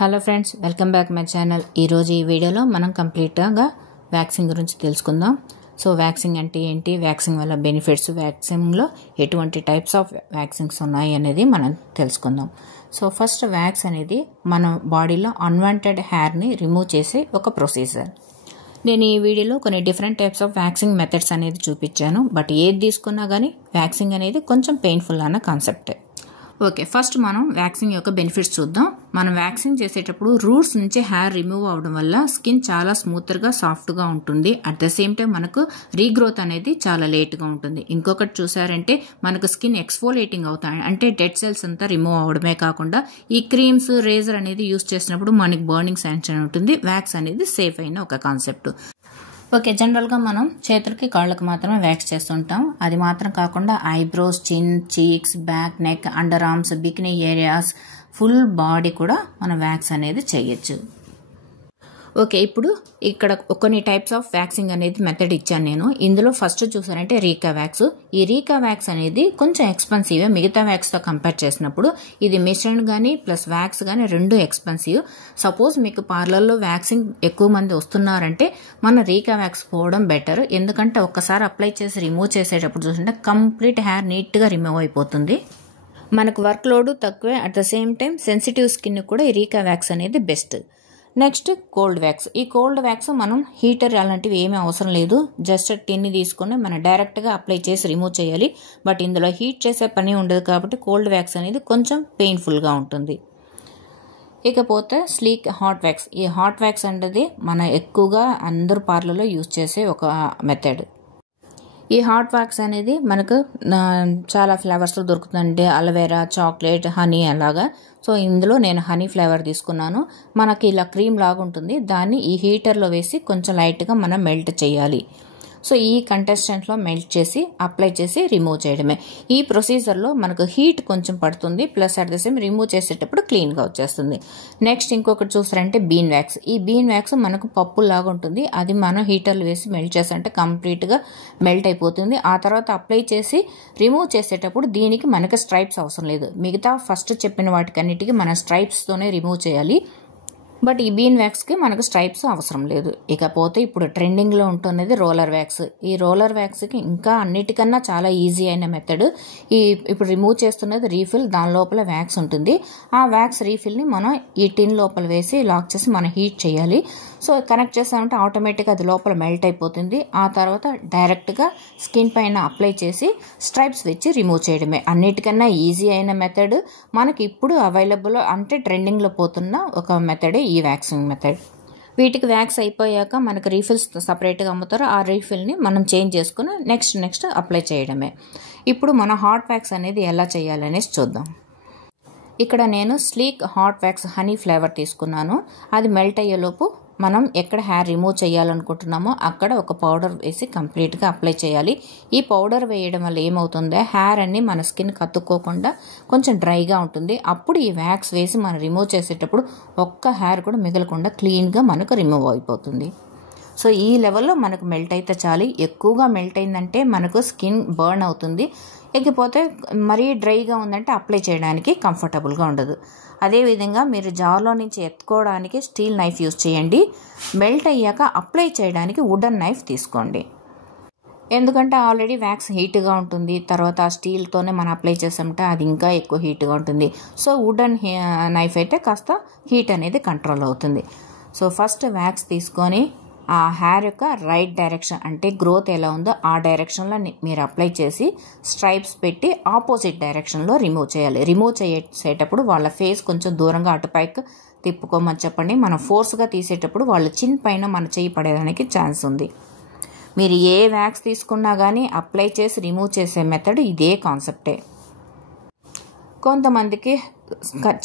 Hello friends, welcome back my channel. ఈరోజు ఈ వీడియోలో మనం కంప్లీట్గా వ్యాక్సింగ్ గురించి తెలుసుకుందాం. సో వ్యాక్సింగ్ అంటే ఏంటి, వ్యాక్సింగ్ వల్ల బెనిఫిట్స్, వ్యాక్సింగ్లో ఎటువంటి టైప్స్ ఆఫ్ వ్యాక్సింగ్స్ ఉన్నాయి అనేది మనం తెలుసుకుందాం. సో ఫస్ట్, వ్యాక్స్ అనేది మన బాడీలో అన్వాంటెడ్ హెయిర్ని రిమూవ్ చేసే ఒక ప్రొసీజర్. నేను ఈ వీడియోలో కొన్ని different types of waxing methods అనేది చూపించాను. బట్ ఏది తీసుకున్నా కానీ వ్యాక్సింగ్ అనేది కొంచెం పెయిన్ఫుల్ అన్న కాన్సెప్టే. ఓకే, ఫస్ట్ మనం వ్యాక్సింగ్ యొక్క బెనిఫిట్స్ చూద్దాం. మనం వ్యాక్సింగ్ చేసేటప్పుడు రూట్స్ నుంచి హెయిర్ రిమూవ్ అవడం వల్ల స్కిన్ చాలా స్మూత్గా, సాఫ్ట్గా ఉంటుంది. అట్ ద సేమ్ టైం మనకు రీగ్రోత్ అనేది చాలా లేట్గా ఉంటుంది. ఇంకొకటి చూసారంటే మనకు స్కిన్ ఎక్స్ఫోలేటింగ్ అవుతాయి, అంటే డెడ్ సెల్స్ అంతా రిమూవ్ అవడమే కాకుండా ఈ క్రీమ్స్, రేజర్ అనేది యూస్ చేసినప్పుడు మనకి బర్నింగ్ సెన్సేషన్ ఉంటుంది. వ్యాక్స్ అనేది సేఫ్ అయిన ఒక కాన్సెప్ట్. ఓకే, జనరల్గా మనం చేతులకి, కాళ్ళకి మాత్రమే వ్యాక్స్ చేస్తుంటాం. అది మాత్రం కాకుండా ఐబ్రోస్, చిన్, cheeks, back, neck, under arms, bikini areas, full body కూడా మనం వ్యాక్స్ అనేది చేయొచ్చు. ఓకే, ఇప్పుడు ఇక్కడ కొన్ని టైప్స్ ఆఫ్ వ్యాక్సింగ్ అనేది మెథడ్ ఇచ్చాను నేను. ఇందులో ఫస్ట్ చూసారంటే రీకా వ్యాక్స్. ఈ రీకా వ్యాక్స్ అనేది కొంచెం ఎక్స్పెన్సివ్ మిగతా వ్యాక్స్తో కంపేర్ చేసినప్పుడు. ఇది మిశ్రణ కానీ ప్లస్ వ్యాక్స్ కానీ రెండు ఎక్స్పెన్సివ్. సపోజ్ మీకు పార్లర్లో వ్యాక్సింగ్ ఎక్కువ మంది వస్తున్నారంటే మన రీకా వ్యాక్స్ పోవడం బెటర్. ఎందుకంటే ఒక్కసారి అప్లై చేసి రిమూవ్ చేసేటప్పుడు చూస్తుంటే కంప్లీట్ హెయిర్ నీట్గా రిమూవ్ అయిపోతుంది. మనకు వర్క్ లోడ్ తక్కువే, at the same time sensitive skin కూడా ఈ రీకా వ్యాక్స్ అనేది బెస్ట్. Next cold wax. ఈ కోల్డ్ వ్యాక్స్ మనం హీటర్ అలాంటివి ఏమీ అవసరం లేదు. జస్ట్ టిన్ని తీసుకొని మనం డైరెక్ట్గా అప్లై చేసి రిమూవ్ చేయాలి. బట్ ఇందులో హీట్ చేసే పని ఉండదు కాబట్టి కోల్డ్ వ్యాక్స్ అనేది కొంచెం పెయిన్ఫుల్గా ఉంటుంది. ఇకపోతే స్లీక్ హాట్ వ్యాక్స్. ఈ హాట్ వ్యాక్స్ అనేది మన ఎక్కువగా అందరు పార్లర్లో యూజ్ చేసే ఒక మెథడ్. ఈ హాట్ వ్యాక్స్ అనేది మనకు చాలా ఫ్లేవర్స్లో దొరుకుతుంది. అలోవెరా, చాక్లెట్, హనీ అలాగా. సో ఇందులో నేను హనీ ఫ్లేవర్ తీసుకున్నాను. మనకి ఇలా క్రీమ్ లాగా ఉంటుంది. దాన్ని ఈ హీటర్లో వేసి కొంచెం లైట్గా మనం మెల్ట్ చేయాలి. సో ఈ కంటెస్టెంట్లో మెల్ట్ చేసి అప్లై చేసి రిమూవ్ చేయడమే. ఈ ప్రొసీజర్లో మనకు హీట్ కొంచెం పడుతుంది, plus at the same remove చేసేటప్పుడు క్లీన్గా వచ్చేస్తుంది. నెక్స్ట్ ఇంకొకటి చూసారంటే బీన్ వ్యాక్స్. ఈ బీన్ వ్యాక్స్ మనకు పప్పు లాగా ఉంటుంది. అది మనం హీటర్లో వేసి మెల్ట్ చేసారంటే కంప్లీట్గా మెల్ట్ అయిపోతుంది. ఆ తర్వాత అప్లై చేసి రిమూవ్ చేసేటప్పుడు దీనికి మనకు స్ట్రైప్స్ అవసరం లేదు. మిగతా ఫస్ట్ చెప్పిన వాటికన్నిటికీ మనం స్ట్రైప్స్తోనే రిమూవ్ చేయాలి. బట్ ఈ బీన్ వ్యాక్స్కి మనకు స్ట్రైప్స్ అవసరం లేదు. ఇకపోతే ఇప్పుడు ట్రెండింగ్లో ఉంటున్నది రోలర్ వ్యాక్స్. ఈ రోలర్ వ్యాక్స్కి ఇంకా అన్నిటికన్నా చాలా ఈజీ అయిన మెథడ్. ఇప్పుడు రిమూవ్ చేస్తున్నది రీఫిల్, దాని లోపల వ్యాక్స్ ఉంటుంది. ఆ వ్యాక్స్ రీఫిల్ని మనం ఈ టిన్ లోపల వేసి లాక్ చేసి మనం హీట్ చేయాలి. సో కనెక్ట్ చేసామంటే ఆటోమేటిక్గా అది లోపల మెల్ట్ అయిపోతుంది. ఆ తర్వాత డైరెక్ట్గా స్కిన్ పైన అప్లై చేసి స్ట్రైప్స్ వచ్చి రిమూవ్ చేయడమే. అన్నిటికన్నా ఈజీ అయిన మెథడ్, మనకి ఇప్పుడు అవైలబుల్ అంటే ట్రెండింగ్లో పోతున్న ఒక మెథడే ఈ వ్యాక్సింగ్ మెథడ్. వీటికి వ్యాక్స్ అయిపోయాక మనకు రీఫిల్స్ సపరేట్గా అమ్ముతారు. ఆ రీఫిల్ని మనం చేంజ్ చేసుకుని నెక్స్ట్ అప్లై చేయడమే. ఇప్పుడు మన హాట్ వ్యాక్స్ అనేది ఎలా చేయాలనేసి చూద్దాం. ఇక్కడ నేను sleek hot wax honey flavour తీసుకున్నాను. అది మెల్ట్ అయ్యేలోపు మనం ఎక్కడ హెయిర్ రిమూవ్ చేయాలనుకుంటున్నామో అక్కడ ఒక పౌడర్ వేసి కంప్లీట్గా అప్లై చేయాలి. ఈ పౌడర్ వేయడం వల్ల ఏమవుతుందో హెయిర్ అన్ని మన స్కిన్ కత్తుక్కోకుండా కొంచెం డ్రైగా ఉంటుంది. అప్పుడు ఈ వ్యాక్స్ వేసి మనం రిమూవ్ చేసేటప్పుడు ఒక్క హెయిర్ కూడా మిగలకుండా క్లీన్గా మనకు రిమూవ్ అయిపోతుంది. సో ఈ లెవెల్లో మనకు మెల్ట్ అయితే చాలు. ఎక్కువగా మెల్ట్ అయిందంటే మనకు స్కిన్ బర్న్ అవుతుంది. ఇకపోతే మరీ డ్రైగా ఉందంటే అప్లై చేయడానికి కంఫర్టబుల్గా ఉండదు. అదేవిధంగా మీరు జార్లో నుంచి ఎత్తుకోవడానికి స్టీల్ నైఫ్ యూజ్ చేయండి. మెల్ట్ అయ్యాక అప్లై చేయడానికి వుడెన్ నైఫ్ తీసుకోండి. ఎందుకంటే ఆల్రెడీ వ్యాక్స్ హీట్గా ఉంటుంది. తర్వాత ఆ స్టీల్తోనే మనం అప్లై చేసామంటే అది ఇంకా ఎక్కువ హీట్గా ఉంటుంది. సో వుడెన్ నైఫ్ అయితే కాస్త హీట్ అనేది కంట్రోల్ అవుతుంది. సో ఫస్ట్ వ్యాక్స్ తీసుకొని ఆ హెయిర్ యొక్క రైట్ డైరెక్షన్, అంటే గ్రోత్ ఎలా ఉందో ఆ డైరెక్షన్లో మీరు అప్లై చేసి స్ట్రైప్స్ పెట్టి ఆపోజిట్ డైరెక్షన్లో రిమూవ్ చేయాలి. రిమూవ్ చేసేటప్పుడు వాళ్ళ ఫేస్ కొంచెం దూరంగా అటుపైకి తిప్పుకోమని చెప్పండి. మనం ఫోర్స్గా తీసేటప్పుడు వాళ్ళ చిన్ పైన మన చేయి పడేదానికి ఛాన్స్ ఉంది. మీరు ఏ వ్యాక్స్ తీసుకున్నా కానీ అప్లై చేసి రిమూవ్ చేసే మెథడ్ ఇదే కాన్సెప్టే. కొంతమందికి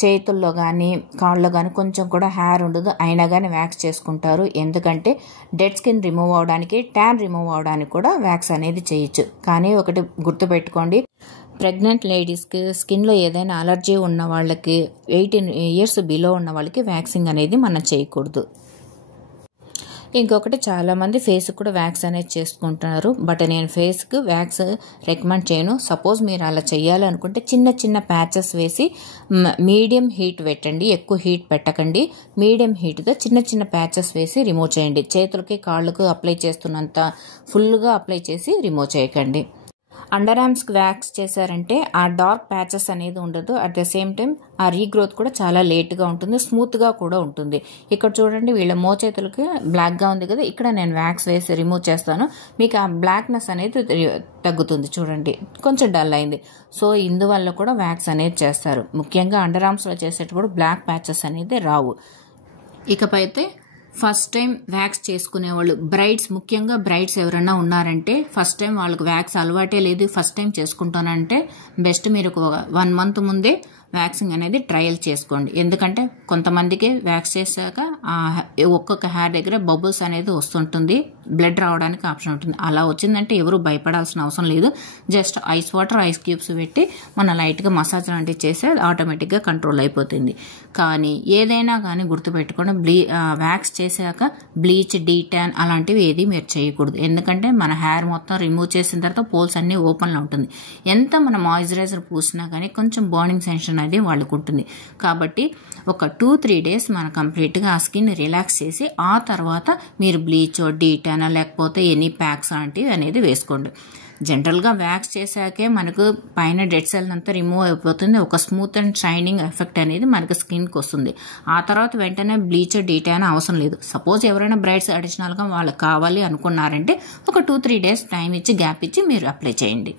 చేతుల్లో కానీ కాళ్ళలో కానీ కొంచెం కూడా హెయిర్ ఉండదు, అయినా కానీ వ్యాక్స్ చేసుకుంటారు. ఎందుకంటే డెడ్ స్కిన్ రిమూవ్ అవడానికి, ట్యాన్ రిమూవ్ అవడానికి కూడా వ్యాక్స్ అనేది చేయొచ్చు. కానీ ఒకటి గుర్తుపెట్టుకోండి, ప్రెగ్నెంట్ లేడీస్కి, స్కిన్లో ఏదైనా అలర్జీ ఉన్న వాళ్ళకి, 18 years బిలో ఉన్న వాళ్ళకి వ్యాక్సింగ్ అనేది మనం చేయకూడదు. ఇంకొకటి చాలామంది ఫేస్కి కూడా వ్యాక్స్ అనేది చేసుకుంటున్నారు. బట్ నేను ఫేస్కి వ్యాక్స్ రికమెండ్ చేయను. సపోజ్ మీరు అలా చేయాలి అనుకుంటే చిన్న చిన్న ప్యాచెస్ వేసి మీడియం హీట్ పెట్టండి. ఎక్కువ హీట్ పెట్టకండి. మీడియం హీట్తో చిన్న చిన్న ప్యాచెస్ వేసి రిమూవ్ చేయండి. చేతులకి కాళ్ళకు అప్లై చేస్తున్నంత ఫుల్గా అప్లై చేసి రిమూవ్ చేయకండి. అండర్ ఆర్మ్స్కి వ్యాక్స్ చేశారంటే ఆ డార్క్ ప్యాచెస్ అనేది ఉండదు. అట్ ద సేమ్ టైం ఆ రీగ్రోత్ కూడా చాలా లేట్గా ఉంటుంది, స్మూత్గా కూడా ఉంటుంది. ఇక్కడ చూడండి, వీళ్ళ మోచేతులకి బ్లాక్గా ఉంది కదా, ఇక్కడ నేను వ్యాక్స్ వేసి రిమూవ్ చేస్తాను. మీకు ఆ బ్లాక్నెస్ అనేది తగ్గుతుంది. చూడండి, కొంచెం డల్ అయింది. సో ఇందువల్ల కూడా వ్యాక్స్ అనేది చేస్తారు. ముఖ్యంగా అండర్ ఆర్మ్స్లో చేసేటప్పుడు బ్లాక్ ప్యాచెస్ అనేది రావు. ఇకపైతే ఫస్ట్ టైం వ్యాక్స్ చేసుకునేవాళ్ళు, బ్రైడ్స్, ముఖ్యంగా బ్రైడ్స్ ఎవరైనా ఉన్నారంటే ఫస్ట్ టైం వాళ్ళకి వ్యాక్స్ అలవాటే లేదు, ఫస్ట్ టైం చేసుకుంటానంటే బెస్ట్ మీరు 1 month ముందే వ్యాక్సింగ్ అనేది ట్రయల్ చేసుకోండి. ఎందుకంటే కొంతమందికి వ్యాక్స్ చేశాక ఒక్కొక్క హెయిర్ దగ్గర బబుల్స్ అనేది వస్తుంటుంది, బ్లడ్ రావడానికి ఆప్షన్ ఉంటుంది. అలా వచ్చిందంటే ఎవరు భయపడాల్సిన అవసరం లేదు. Just ice water, ice cubes పెట్టి మన లైట్గా మసాజ్ లాంటివి చేస్తే ఆటోమేటిక్గా కంట్రోల్ అయిపోతుంది. కానీ ఏదైనా కానీ గుర్తుపెట్టుకోండి, వ్యాక్స్ చేశాక బ్లీచ్, డీటాన్ అలాంటివి ఏది మీరు చేయకూడదు. ఎందుకంటే మన హెయిర్ మొత్తం రిమూవ్ చేసిన తర్వాత పోల్స్ అన్ని ఓపెన్లో ఉంటుంది. ఎంత మన మాయిశ్చరైజర్ పూసినా కానీ కొంచెం బర్నింగ్ సెన్షన్ అనేది వాళ్ళకు ఉంటుంది. కాబట్టి ఒక 2-3 days మనం కంప్లీట్గా ఆ స్కిన్ రిలాక్స్ చేసి ఆ తర్వాత మీరు బ్లీచ్, డీటాన్ లేకపోతే ఎనీ ప్యాక్స్ లాంటివి అనేది వేసుకోండి. జనరల్గా వ్యాక్స్ చేశాకే మనకు పైన డెడ్ సెల్ అంతా రిమూవ్ అయిపోతుంది. ఒక స్మూత్ అండ్ షైనింగ్ ఎఫెక్ట్ అనేది మనకు స్కిన్కి వస్తుంది. ఆ తర్వాత వెంటనే బ్లీచ్, డీటాన్ అవసరం లేదు. సపోజ్ ఎవరైనా బ్రైడ్స్ అడిషనల్గా వాళ్ళకి కావాలి అనుకున్నారంటే ఒక 2-3 days టైం ఇచ్చి గ్యాప్ ఇచ్చి మీరు అప్లై చేయండి.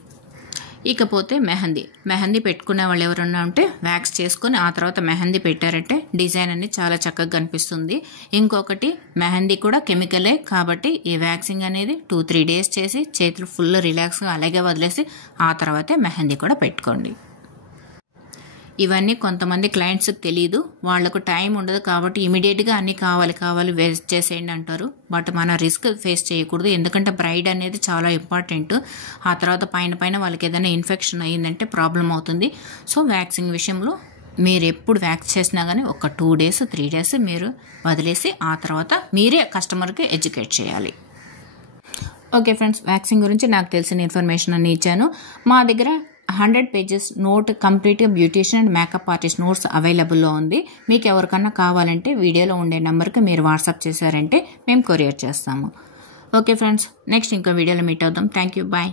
ఇకపోతే మెహందీ పెట్టుకునే వాళ్ళు ఎవరన్నా ఉంటే వ్యాక్స్ చేసుకుని ఆ తర్వాత మెహందీ పెట్టారంటే డిజైన్ అనేది చాలా చక్కగా కనిపిస్తుంది. ఇంకొకటి, మెహందీ కూడా కెమికలే కాబట్టి ఈ వ్యాక్సింగ్ అనేది 2-3 days చేసి చేతులు ఫుల్ రిలాక్స్గా అలాగే వదిలేసి ఆ తర్వాతే మెహందీ కూడా పెట్టుకోండి. ఇవన్నీ కొంతమంది క్లయింట్స్కి తెలియదు, వాళ్లకు టైం ఉండదు కాబట్టి ఇమీడియట్గా అన్నీ కావాలి వేస్ట్ చేసేయండి అంటారు. బట్ మన రిస్క్ ఫేస్ చేయకూడదు. ఎందుకంటే బ్రైడ్ అనేది చాలా ఇంపార్టెంట్. ఆ తర్వాత పైన వాళ్ళకి ఏదైనా ఇన్ఫెక్షన్ అయ్యిందంటే ప్రాబ్లం అవుతుంది. సో వ్యాక్సింగ్ విషయంలో మీరు ఎప్పుడు వ్యాక్స్ చేసినా కానీ ఒక 2 days, 3 days మీరు వదిలేసి ఆ తర్వాత మీరే కస్టమర్కి ఎడ్యుకేట్ చేయాలి. ఓకే ఫ్రెండ్స్, వ్యాక్సింగ్ గురించి నాకు తెలిసిన ఇన్ఫర్మేషన్ అన్ని ఇచ్చాను. మా దగ్గర 100 pages నోట్ కంప్లీట్గా beautician and makeup artist notes అవైలబుల్లో ఉంది. మీకు ఎవరికన్నా కావాలంటే వీడియోలో ఉండే నెంబర్కి మీరు వాట్సాప్ చేశారంటే మేము కొరియర్ చేస్తాము. ఓకే ఫ్రెండ్స్, నెక్స్ట్ ఇంకో వీడియోలో మీట్ అవుదాం. Thank you, bye.